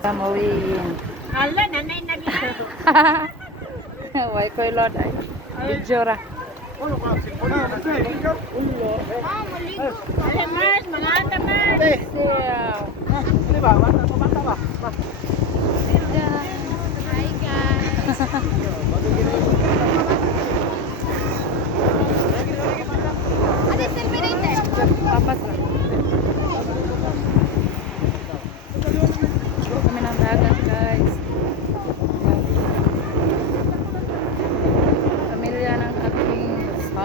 Samawin. Hala, nanay na niya. Why ko lord ay. Video ra. Ah, maligo. Hala, Mars, mga ata, Mars. Siya. Hi, guys. Ate, selfie dito. Papas.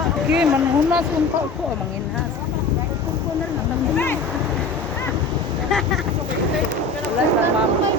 Okay, manhunas kung kaupo ang ah, manginhas. Kung ko na lang. Wala sa mama.